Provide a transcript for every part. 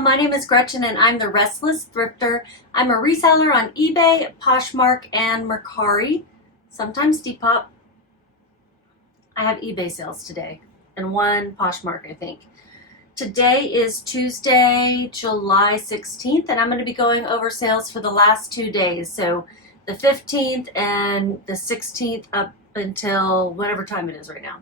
my name is Gretchen and I'm the Restless Thrifter. I'm a reseller on eBay, Poshmark, and Mercari, sometimes Depop. I have eBay sales today and one Poshmark, I think. Today is Tuesday, July 16th, and I'm going to be going over sales for the last 2 days. So the 15th and the 16th up until whatever time it is right now.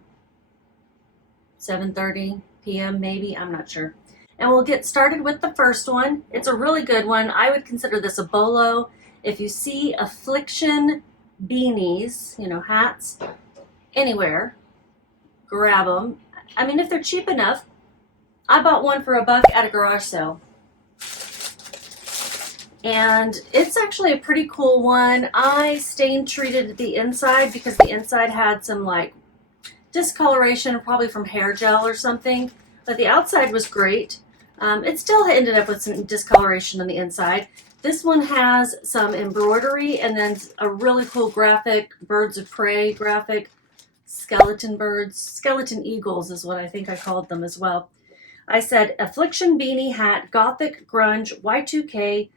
7:30 p.m. maybe, I'm not sure. And we'll get started with the first one. It's a really good one. I would consider this a Bolo. If you see Affliction beanies, hats, anywhere, grab them. I mean, if they're cheap enough. I bought one for $1 at a garage sale. And it's actually a pretty cool one. I stain treated the inside because the inside had some like discoloration, probably from hair gel or something. But the outside was great. It still ended up with some discoloration on the inside. This one has some embroidery and then a really cool graphic, birds of prey graphic, skeleton birds, skeleton eagles is what I think I called them as well. I said Affliction beanie hat, gothic grunge, Y2K,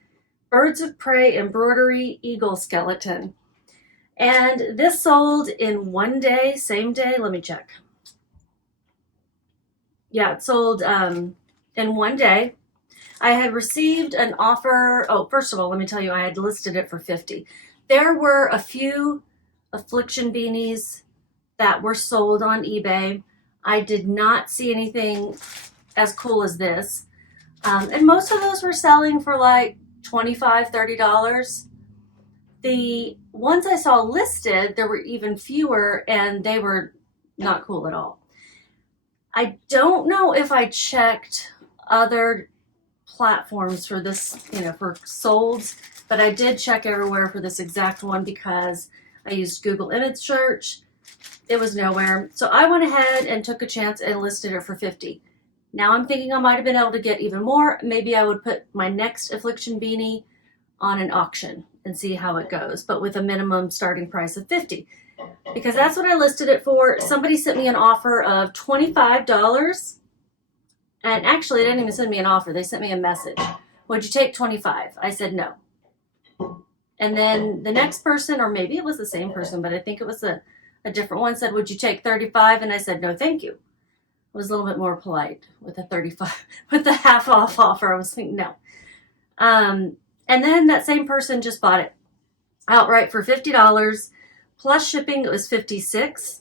birds of prey, embroidery, eagle skeleton. And this sold in 1 day, same day, let me check. Yeah, it sold in 1 day. I had received an offer. Oh, first of all, let me tell you, I had listed it for $50. There were a few Affliction beanies that were sold on eBay. I did not see anything as cool as this. And most of those were selling for like $25, $30. The ones I saw listed, there were even fewer and they were not cool at all. I don't know if I checked other platforms for this, for solds, but I did check everywhere for this exact one because I used Google image search. It was nowhere. So I went ahead and took a chance and listed it for $50. Now I'm thinking I might have been able to get even more. Maybe I would put my next Affliction beanie on an auction and see how it goes, but with a minimum starting price of $50. Because that's what I listed it for. Somebody sent me an offer of $25. And actually, they didn't even send me an offer. They sent me a message. Would you take $25? I said no. And then the next person, or maybe it was the same person, but I think it was a different one, said, would you take $35? And I said, no, thank you. I was a little bit more polite with a $35, with the half off offer. I was thinking no. And then that same person just bought it outright for $50. Plus shipping, it was $56.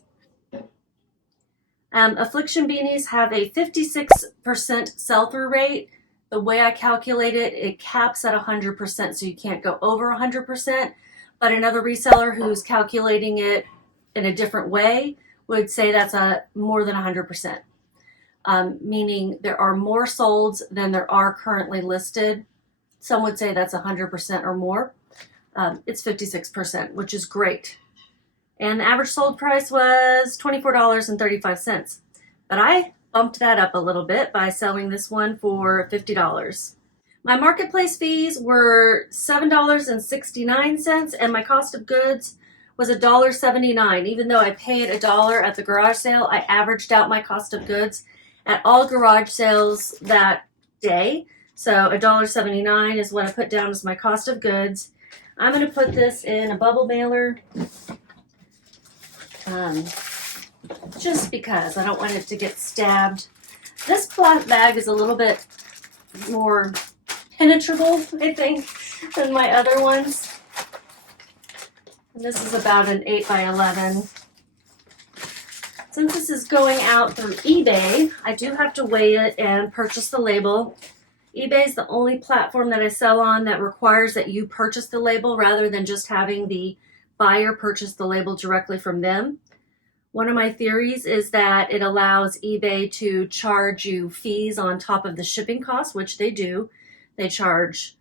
Affliction beanies have a 56% sell-through rate. The way I calculate it, it caps at 100%, so you can't go over 100%. But another reseller who's calculating it in a different way would say that's more than 100%. Meaning there are more solds than there are currently listed. Some would say that's 100% or more. It's 56%, which is great. And the average sold price was $24.35. But I bumped that up a little bit by selling this one for $50. My marketplace fees were $7.69, and my cost of goods was $1.79. Even though I paid $1 at the garage sale, I averaged out my cost of goods at all garage sales that day. So $1.79 is what I put down as my cost of goods. I'm going to put this in a bubble mailer. Just because I don't want it to get stabbed. This cloth bag is a little bit more penetrable, I think, than my other ones. And this is about an 8 by 11. Since this is going out through eBay, I do have to weigh it and purchase the label. eBay is the only platform that I sell on that requires that you purchase the label rather than just having the buyer purchase the label directly from them. One of my theories is that it allows eBay to charge you fees on top of the shipping costs, which they do. They charge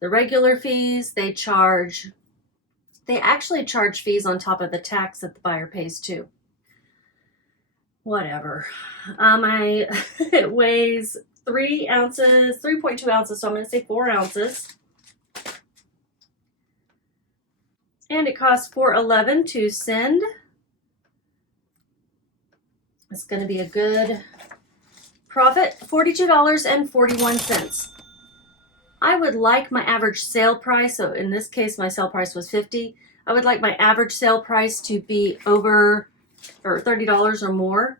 the regular fees. They actually charge fees on top of the tax that the buyer pays too. Whatever. It weighs 3 ounces, 3.2 ounces, so I'm going to say 4 ounces. And it costs $4.11 to send. It's going to be a good profit, $42.41. I would like my average sale price, so in this case my sale price was $50. I would like my average sale price to be over or $30 or more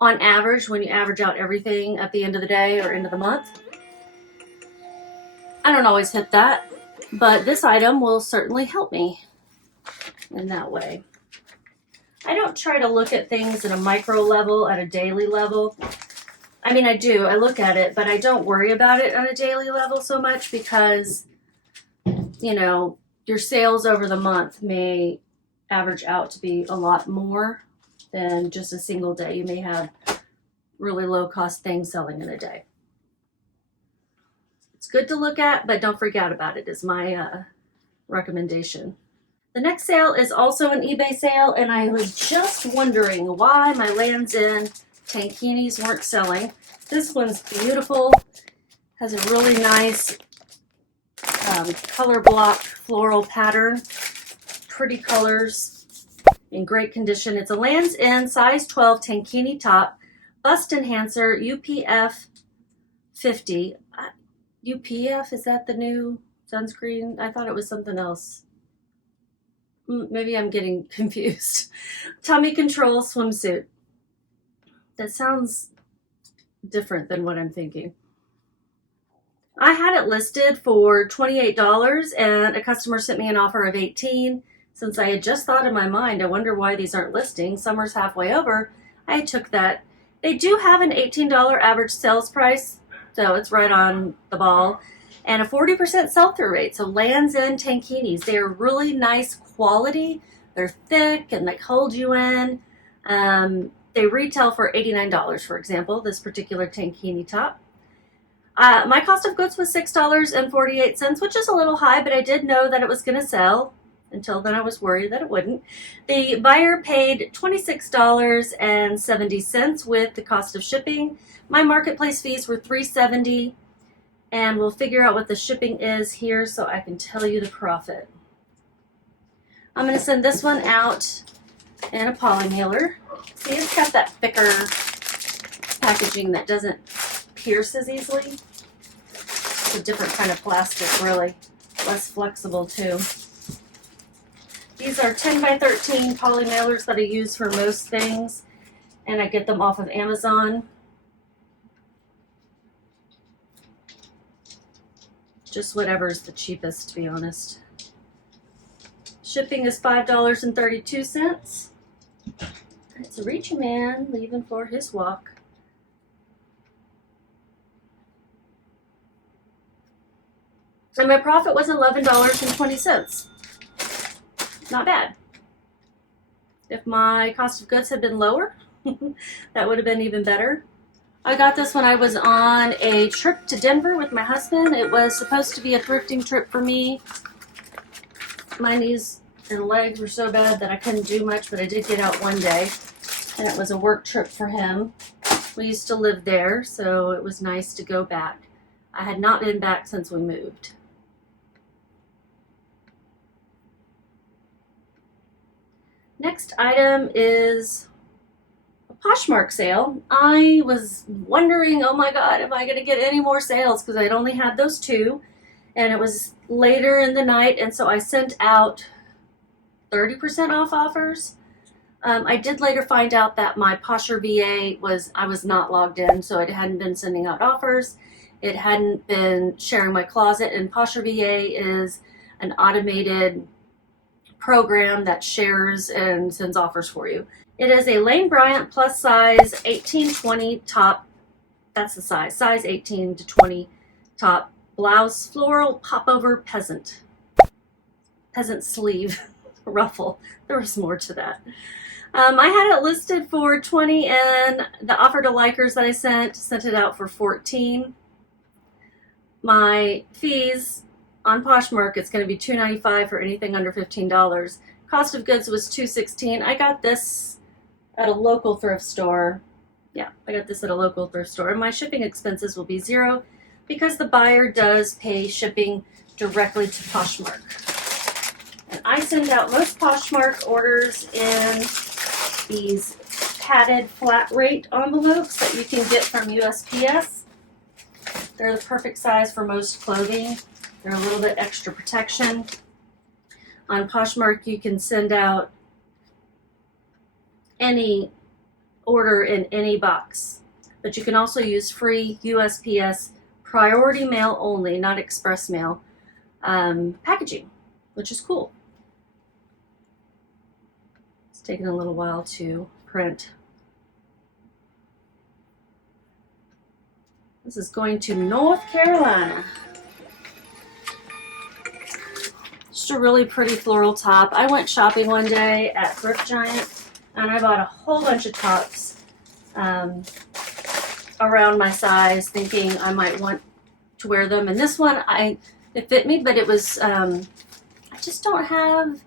on average when you average out everything at the end of the day or end of the month. I don't always hit that, but this item will certainly help me in that way. I don't try to look at things at a micro level, at a daily level. I mean, I do. I look at it, but I don't worry about it on a daily level so much because, you know, your sales over the month may average out to be a lot more than just a single day. You may have really low cost things selling in a day. It's good to look at, but don't freak out about it is my recommendation. The next sale is also an eBay sale, and I was just wondering why my Lands' End tankinis weren't selling. This one's beautiful, has a really nice color block floral pattern, pretty colors, in great condition. It's a Lands' End size 12 tankini top, bust enhancer, UPF 50. UPF, is that the new sunscreen? I thought it was something else. Maybe I'm getting confused. Tummy control swimsuit. That sounds different than what I'm thinking. I had it listed for $28 and a customer sent me an offer of $18. Since I had just thought in my mind, I wonder why these aren't listing. Summer's halfway over. I took that. They do have an $18 average sales price, so it's right on the ball. And a 40% sell-through rate. So Lands' End tankinis, they are really nice quality. They're thick and they hold you in. They retail for $89, for example, this particular tankini top. My cost of goods was $6.48, which is a little high, but I did know that it was going to sell. Until then, I was worried that it wouldn't. The buyer paid $26.70 with the cost of shipping. My marketplace fees were $3.70. And we'll figure out what the shipping is here so I can tell you the profit. I'm going to send this one out in a poly mailer. See, it's got that thicker packaging that doesn't pierce as easily. It's a different kind of plastic, really. Less flexible, too. These are 10 by 13 poly mailers that I use for most things. And I get them off of Amazon. Just whatever's the cheapest, to be honest. Shipping is $5.32. It's a Reachy Man leaving for his walk. And my profit was $11.20. Not bad. If my cost of goods had been lower, that would have been even better. I got this when I was on a trip to Denver with my husband. It was supposed to be a thrifting trip for me. My knees and legs were so bad that I couldn't do much, but I did get out one day. And it was a work trip for him. We used to live there, so it was nice to go back. I had not been back since we moved. Next item is Poshmark sale. I was wondering, oh my God, am I going to get any more sales? Because I'd only had those two. And it was later in the night. And so I sent out 30% off offers. I did later find out that my Posher VA I was not logged in. So it hadn't been sending out offers. It hadn't been sharing my closet. And Posher VA is an automated program that shares and sends offers for you. It is a Lane Bryant plus size 18-20 top. That's the size 18 to 20 top. Blouse, floral, popover, peasant sleeve, ruffle. There was more to that. I had it listed for $20, and the offer to likers that I sent it out for $14. My fees on Poshmark, it's going to be $2.95 for anything under $15. Cost of goods was $2.16. I got this at a local thrift store. Yeah, I got this at a local thrift store. And my shipping expenses will be $0 because the buyer does pay shipping directly to Poshmark. And I send out most Poshmark orders in these padded flat rate envelopes that you can get from USPS. They're the perfect size for most clothing. They're a little bit extra protection. On Poshmark, you can send out any order in any box, but you can also use free USPS priority mail only, not express mail, packaging, which is cool. It's taken a little while to print. This is going to North Carolina. Just a really pretty floral top. I went shopping one day at Thrift Giant and I bought a whole bunch of tops around my size, thinking I might want to wear them. And this one, it fit me, but it was, I just don't have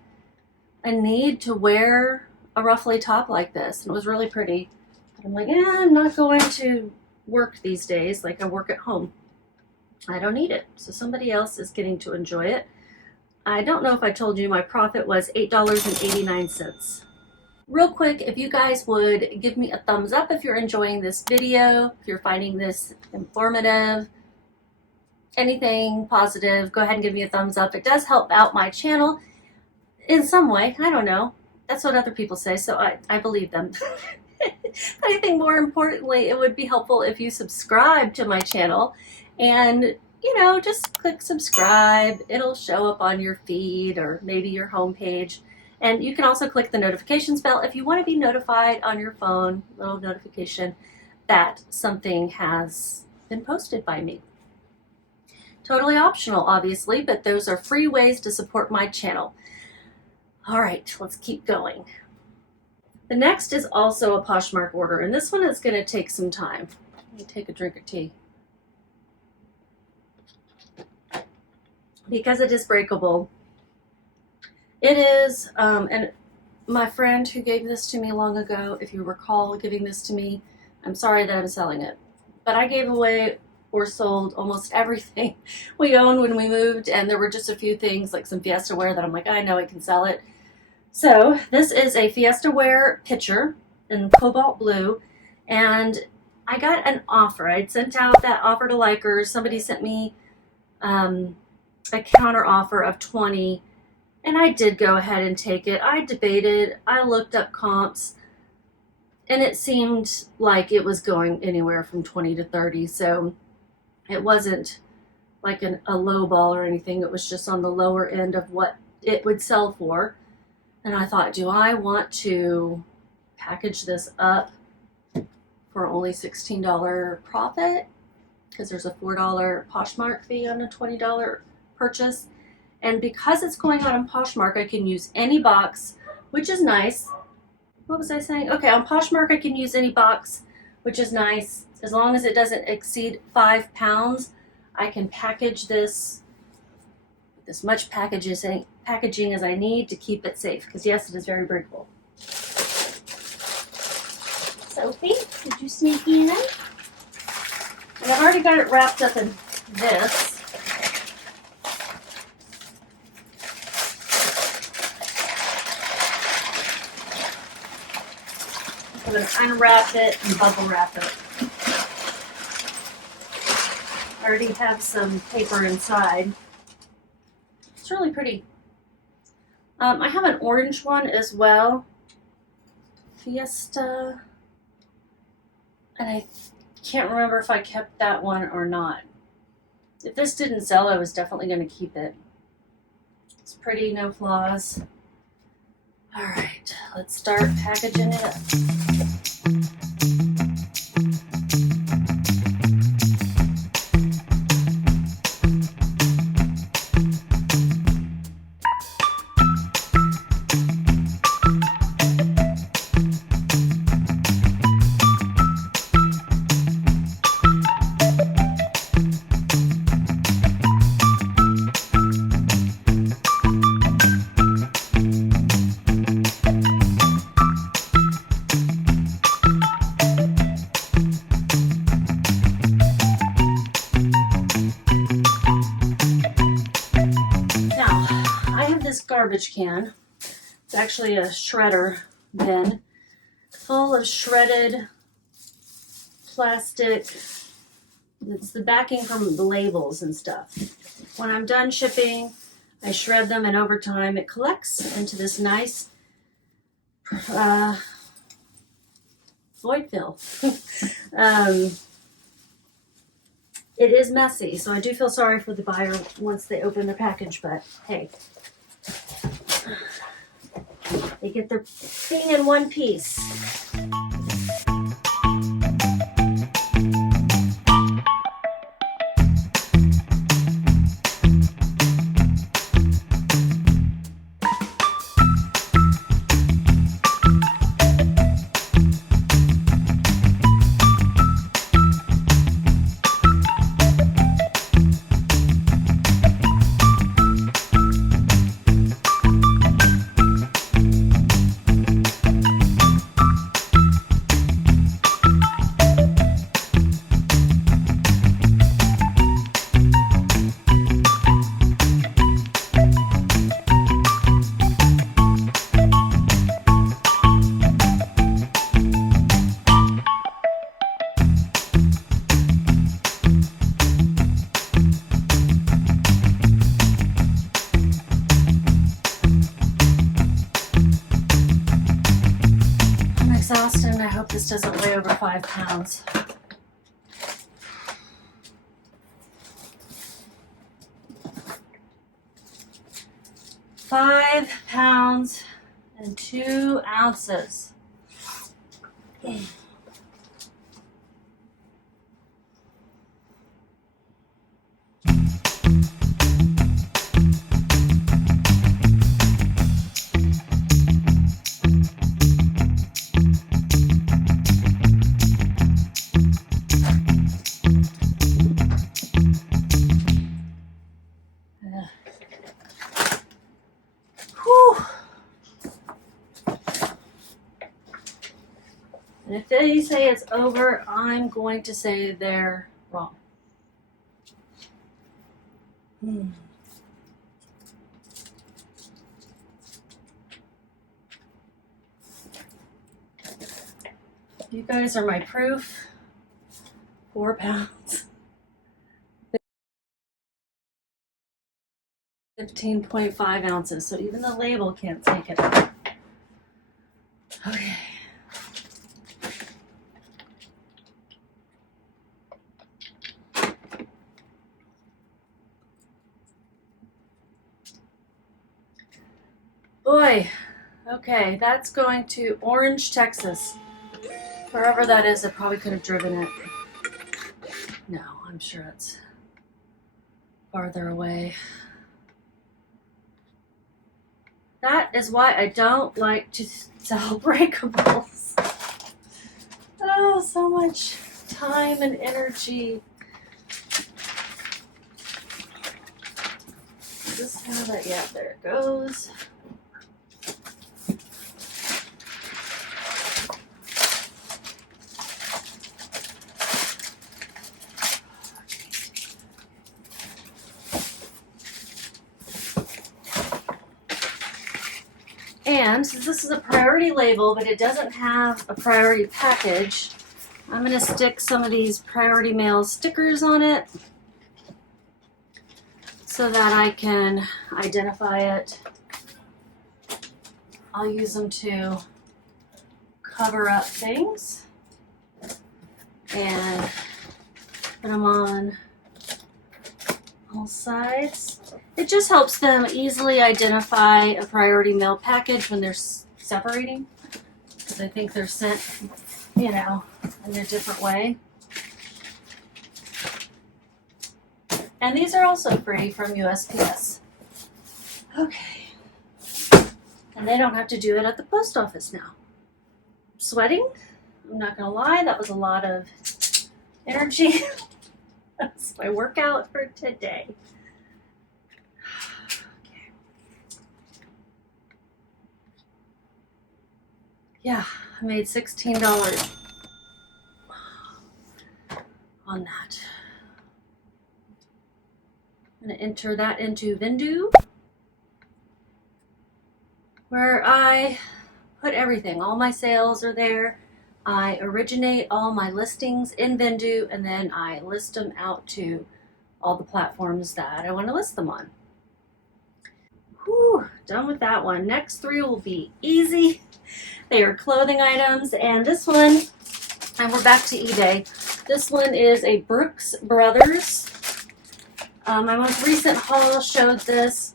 a need to wear a ruffly top like this. And it was really pretty. But I'm like, I'm not going to work these days like I work at home. I don't need it. So somebody else is getting to enjoy it. I don't know if I told you my profit was $8.89. Real quick, if you guys would give me a thumbs up if you're enjoying this video, if you're finding this informative, anything positive, go ahead and give me a thumbs up. It does help out my channel in some way. I don't know. That's what other people say, so I believe them. I think more importantly, it would be helpful if you subscribe to my channel and, you know, just click subscribe. It'll show up on your feed or maybe your homepage. And you can also click the notifications bell if you want to be notified on your phone, little notification that something has been posted by me. Totally optional, obviously, but those are free ways to support my channel. All right, let's keep going. The next is also a Poshmark order, and this one is going to take some time. Let me take a drink of tea. Because it is breakable. It is, and my friend who gave this to me long ago, if you recall giving this to me, I'm sorry that I'm selling it, but I gave away or sold almost everything we owned when we moved, and there were just a few things like some Fiesta ware that I'm like, I know I can sell it. So this is a Fiesta ware pitcher in cobalt blue, and I got an offer. I'd sent out that offer to likers. Somebody sent me a counter offer of 20, and I did go ahead and take it. I debated, I looked up comps, and it seemed like it was going anywhere from 20 to 30, so it wasn't like a low ball or anything. It was just on the lower end of what it would sell for. And I thought, do I want to package this up for only $16 profit? Because there's a $4 Poshmark fee on a $20 purchase. And because it's going out on Poshmark, I can use any box, which is nice. What was I saying? Okay, on Poshmark, I can use any box, which is nice. As long as it doesn't exceed 5 pounds, I can package this with as much packaging as I need to keep it safe. Because yes, it is very breakable. Sophie, did you sneak in? And I've already got it wrapped up in this. I'm going to unwrap it and bubble wrap it. I already have some paper inside. It's really pretty. I have an orange one as well. Fiesta. And I can't remember if I kept that one or not. If this didn't sell, I was definitely going to keep it. It's pretty, no flaws. All right, let's start packaging it up. Garbage can. It's actually a shredder bin full of shredded plastic It's the backing from the labels and stuff. When I'm done shipping, I shred them, and over time it collects into this nice void fill. It is messy, so I do feel sorry for the buyer once they open their package, but hey, they get their thing in one piece. Exhausted, and I hope this doesn't weigh over 5 pounds. £5 and 2 ounces. And if they say it's over, I'm going to say they're wrong. You guys are my proof. 4 pounds. 15.5 ounces. So even the label can't take it out. Okay. Boy, okay, that's going to Orange, Texas. Wherever that is, I probably could have driven it. No, I'm sure it's farther away. That is why I don't like to sell breakables. Oh, so much time and energy. Just have it, yeah, there it goes. And since this is a priority label, but it doesn't have a priority package, I'm going to stick some of these priority mail stickers on it so that I can identify it. I'll use them to cover up things and put them on all sides. It just helps them easily identify a priority mail package when they're separating, because I think they're sent, you know, in a different way. And these are also free from USPS. Okay. And they don't have to do it at the post office now. I'm sweating. I'm not going to lie, that was a lot of energy. That's my workout for today. Yeah, I made $16 on that. I'm going to enter that into Vendoo, where I put everything. All my sales are there. I originate all my listings in Vendoo, and then I list them out to all the platforms that I want to list them on. Whew, done with that one. Next three will be easy. They are clothing items, and this one, and we're back to eBay. This one is a Brooks Brothers. My most recent haul showed this.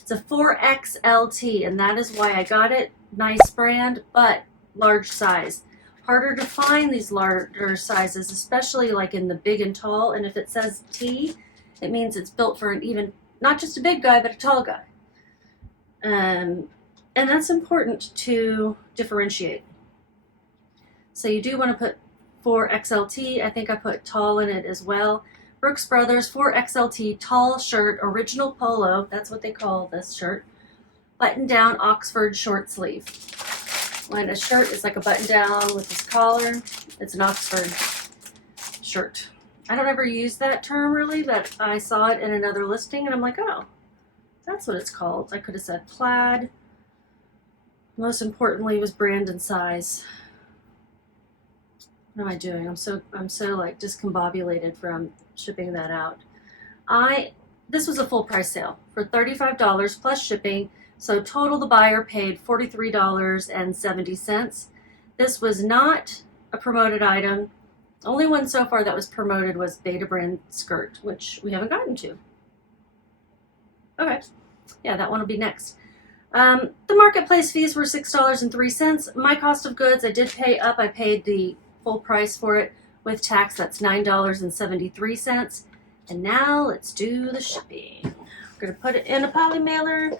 It's a 4XLT, and that is why I got it. Nice brand, but large size. Harder to find these larger sizes, especially like in the big and tall. And if it says T, it means it's built for an even, not just a big guy, but a tall guy. And that's important to differentiate. So you do want to put 4XLT. I think I put tall in it as well. Brooks Brothers 4XLT tall shirt, original polo. That's what they call this shirt. Button down Oxford short sleeve. When a shirt is like a button down with this collar, it's an Oxford shirt. I don't ever use that term really, but I saw it in another listing and I'm like, oh, that's what it's called. I could have said plaid. Most importantly was brand and size. What am I doing? I'm so like discombobulated from shipping that out. This was a full price sale for $35 plus shipping. So total the buyer paid $43.70. This was not a promoted item. The only one so far that was promoted was BetaBrand skirt, which we haven't gotten to. Okay, yeah, that one will be next. The marketplace fees were $6.03. My cost of goods, I did pay up. I paid the full price for it with tax. That's $9.73. And now let's do the shipping. I'm gonna put it in a poly mailer.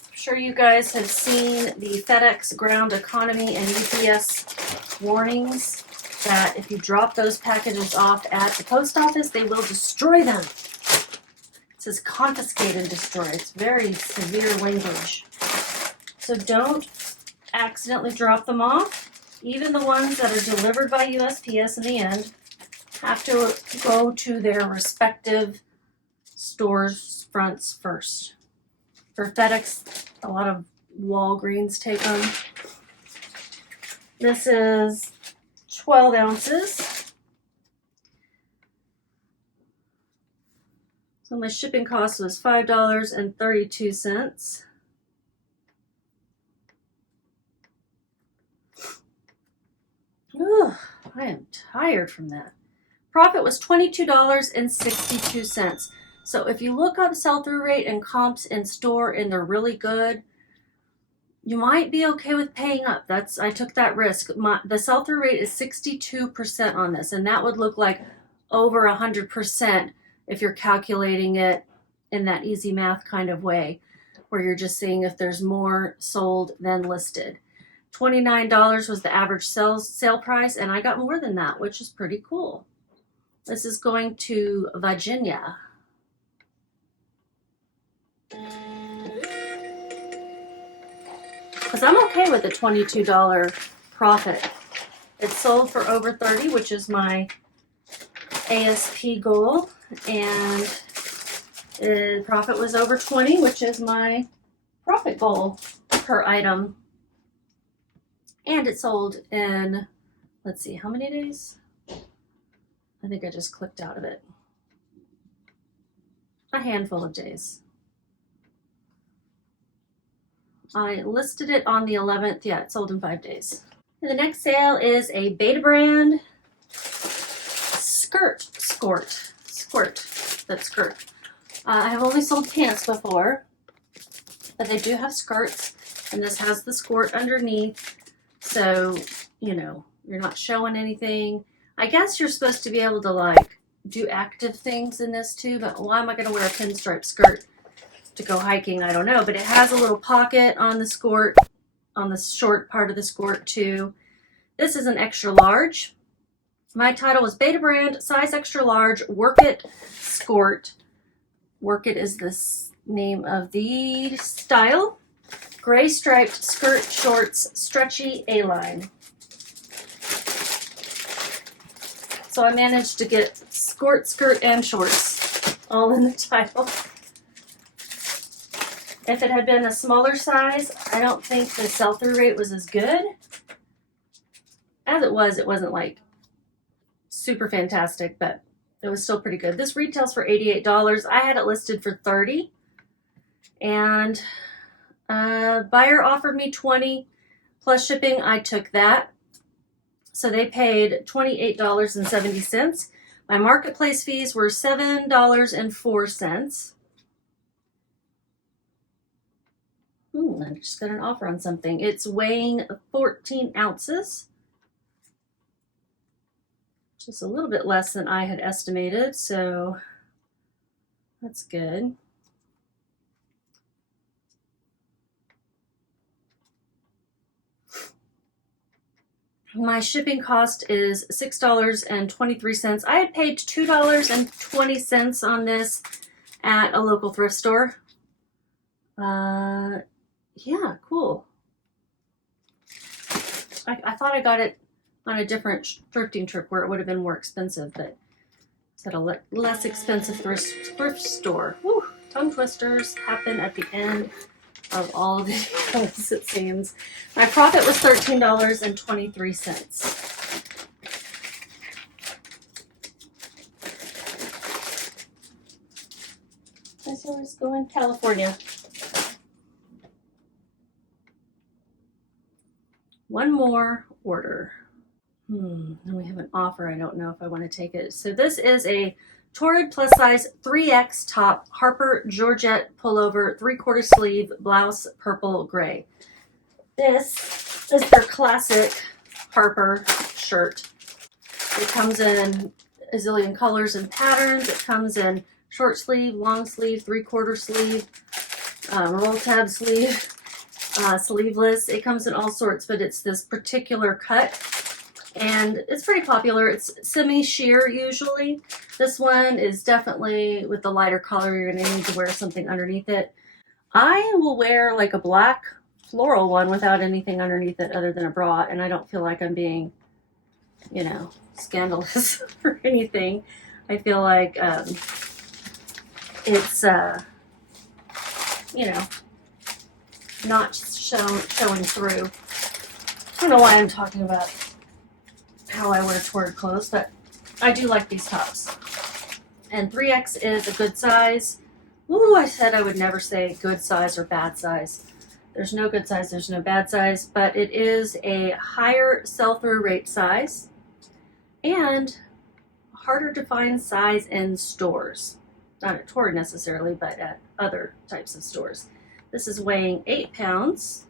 I'm sure you guys have seen the FedEx ground economy and UPS warnings that if you drop those packages off at the post office, they will destroy them. It says confiscate and destroy. It's very severe language. So don't accidentally drop them off. Even the ones that are delivered by USPS in the end have to go to their respective stores' fronts first. For FedEx, a lot of Walgreens take them. This is 12 ounces. So my shipping cost was $5.32. Ugh, I am tired from that. Profit was $22.62. So if you look up sell-through rate and comps in store and they're really good, you might be okay with paying up. I took that risk. The sell-through rate is 62% on this, and that would look like over 100% if you're calculating it in that easy math kind of way, where you're just seeing if there's more sold than listed. $29 was the average sale price, and I got more than that, which is pretty cool. This is going to Virginia. Because I'm okay with the $22 profit. It sold for over 30, which is my ASP goal, and profit was over 20, which is my profit goal per item. And it sold in, let's see, how many days? I think I just clicked out of it. A handful of days. I listed it on the 11th. Yeah, it sold in 5 days. And the next sale is a BetaBrand skirt. I have only sold pants before, but they do have skirts, and this has the skirt underneath. So, you know, you're not showing anything. I guess you're supposed to be able to like do active things in this too, but why am I going to wear a pinstripe skirt to go hiking? I don't know, but it has a little pocket on the skirt, on the short part of the skirt too. This is an extra large. My title was BetaBrand, size extra large, Work It skirt. Work It is the name of the style. Gray striped skirt shorts, stretchy A-line. So I managed to get skirt, and shorts all in the title. If it had been a smaller size, I don't think the sell-through rate was as good. As it wasn't like super fantastic, but it was still pretty good. This retails for $88. I had it listed for $30, and buyer offered me $20 plus shipping. I took that, so they paid $28.70. My marketplace fees were $7.04. I just got an offer on something. It's weighing 14 ounces. Just a little bit less than I had estimated, so that's good. My shipping cost is $6.23. I had paid $2.20 on this at a local thrift store. Yeah, cool. I thought I got it on a different thrifting trip where it would have been more expensive, but it's at a less expensive thrift store. Whew, tongue twisters happen at the end of all the videos, it seems. My profit was $13.23. This always going California. One more order. And we have an offer. I don't know if I want to take it. So this is a Torrid plus size 3X top Harper Georgette pullover, 3/4 sleeve, blouse, purple gray. This is their classic Harper shirt. It comes in a zillion colors and patterns. It comes in short sleeve, long sleeve, 3/4 sleeve, roll tab sleeve, sleeveless. It comes in all sorts, but it's this particular cut. And it's pretty popular. It's semi-sheer usually. This one is definitely with the lighter color. You're going to need to wear something underneath it. I will wear like a black floral one without anything underneath it other than a bra, and I don't feel like I'm being, you know, scandalous or anything. I feel like it's, you know, not showing through. I don't know why I'm talking about how I wear Torrid clothes, but I do like these tops. And 3X is a good size. Ooh, I said I would never say good size or bad size. There's no good size, there's no bad size, but it is a higher sell-through rate size and harder to find size in stores. Not at Torrid necessarily, but at other types of stores. This is weighing 8 pounds.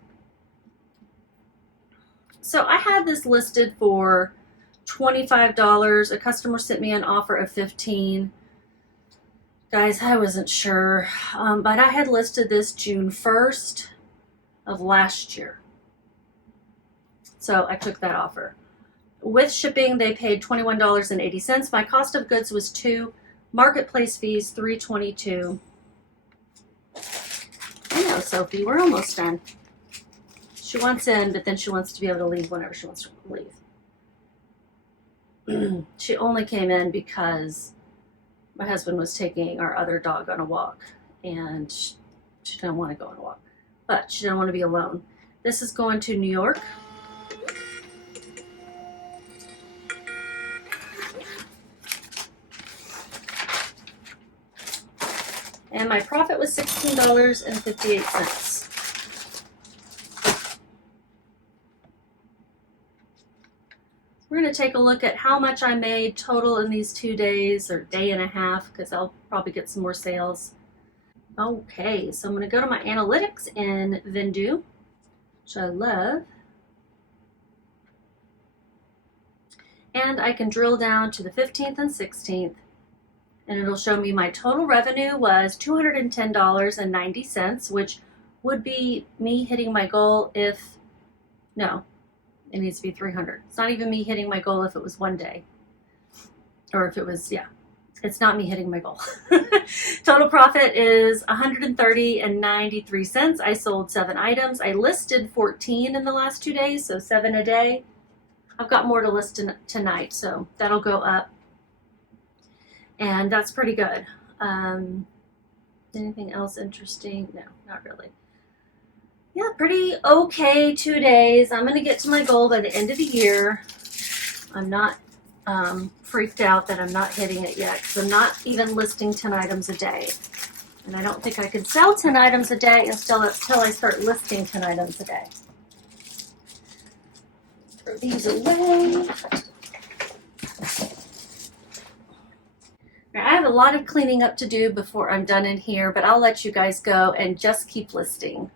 So I had this listed for $25. A customer sent me an offer of $15. Guys, I wasn't sure, but I had listed this June 1st of last year. So I took that offer. With shipping, they paid $21.80. My cost of goods was $2. Marketplace fees, $3.22. I know, Sophie, we're almost done. She wants in, but then she wants to be able to leave whenever she wants to leave. She only came in because my husband was taking our other dog on a walk, and she didn't want to go on a walk, but she didn't want to be alone. This is going to New York. And my profit was $16.58. We're going to take a look at how much I made total in these 2 days or day and a half, because I'll probably get some more sales. Okay, so I'm going to go to my analytics in Vendoo, which I love. And I can drill down to the 15th and 16th, and it'll show me my total revenue was $210.90, which would be me hitting my goal if, no, it needs to be 300. It's not even me hitting my goal if it was 1 day. Or if it was, yeah, it's not me hitting my goal. Total profit is $130.93. I sold 7 items. I listed 14 in the last 2 days, so 7 a day. I've got more to list tonight, so that'll go up. And that's pretty good. Yeah, Anything else interesting? No, not really. Yeah, pretty okay 2 days. I'm going to get to my goal by the end of the year. I'm not freaked out that I'm not hitting it yet because I'm not even listing 10 items a day. And I don't think I can sell 10 items a day until I start listing 10 items a day. Throw these away. I have a lot of cleaning up to do before I'm done in here, but I'll let you guys go and just keep listing.